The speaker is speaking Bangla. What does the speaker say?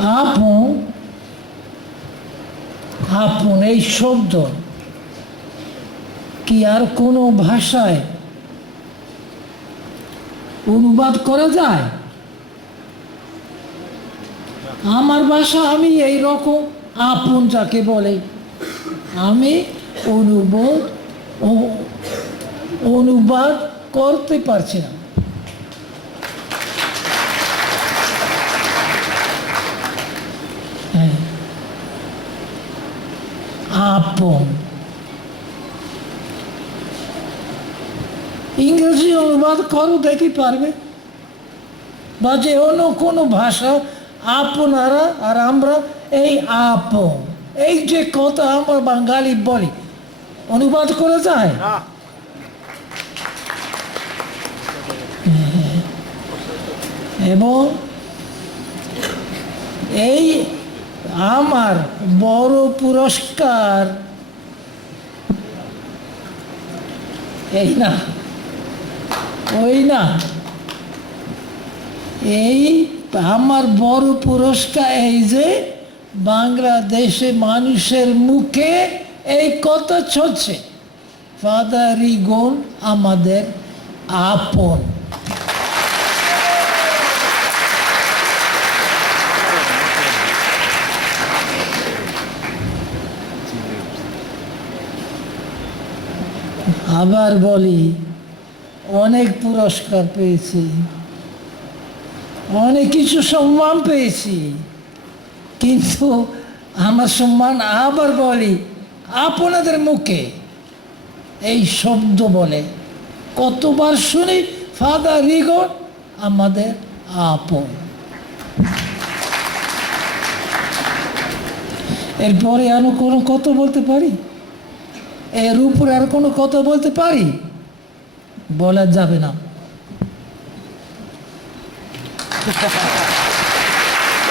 আপন আপন এই শব্দ কি আর কোনো ভাষায় অনুবাদ করা যায়? আমার ভাষা আমি এই রকম আপন যাকে বলে। আমি অনুবাদ অনুবাদ করতে পারছি না। আপন ইংরেজি অনুবাদ করো দেখি পারবে? বা যে অন্য কোনো ভাষা আপনারা আর আমরা এই আপন এই যে কথা আমরা বাঙালি বলি অনুবাদ করে যায়? এবং এই আমার বড় পুরস্কার। এই না, ওই না। এই আমার বড় পুরস্কার, এই যে বাংলাদেশে মানুষের মুখে এই কথা চলছে ফাদার রিগন আমাদের আপন। আবার বলি, অনেক পুরস্কার পেয়েছি, অনেক কিছু সম্মান পেয়েছি, কিন্তু আমার সম্মান আবার বলি, আপনাদের মুখে এই শব্দ বলে, কতবার শুনি ফাদার রিগর আমাদের আপন। এরপরে আর কোনো কথা বলতে পারি? এর উপরে আর কোনো কথা বলতে পারি? বলা যাবে না।